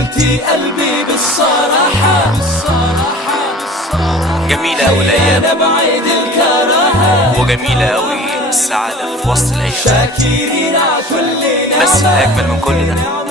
قلتي قلبي بالصراحة. جميلة أوي الأيام أنا بعيد الكراهة، وجميلة أوي السعادة في وسط الأيام، شاكرين على كل نعمة. بس الأجمل من كل ده